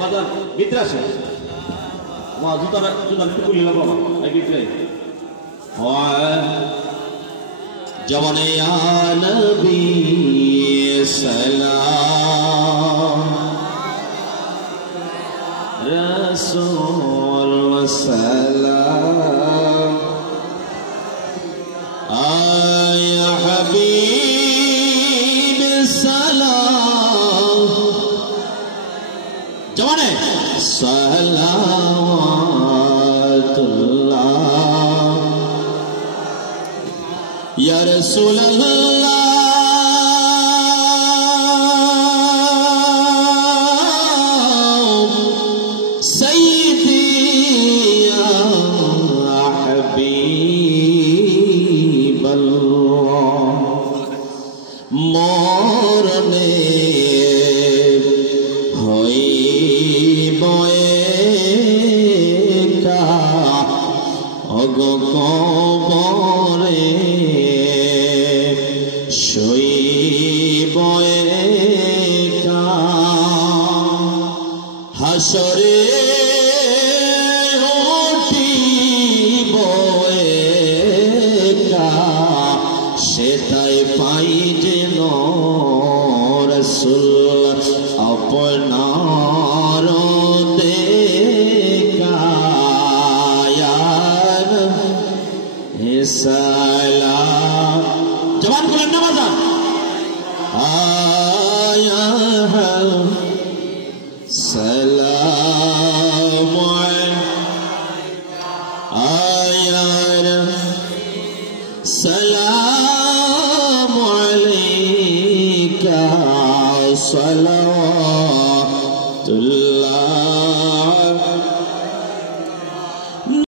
বাজার ভিতরে আসে জুতার একটু খুলে নেবো ভিতরে जवाने या नबी सलाम रसूल सलाम आया हबीब सलाम जवाने सलावतुल्लाह या रसूल अल्लाह सय्यदी या हबीब अल्लाह मरने हईब एका अग कबरे শৈব একা হাসরে উঠিব একা সেটাই পাই যেন রাসূল আপনার দেখা সালাম জবান খুলেন না বাজান आया है सलाम आया सलाम अलैका सलावतुल्लाह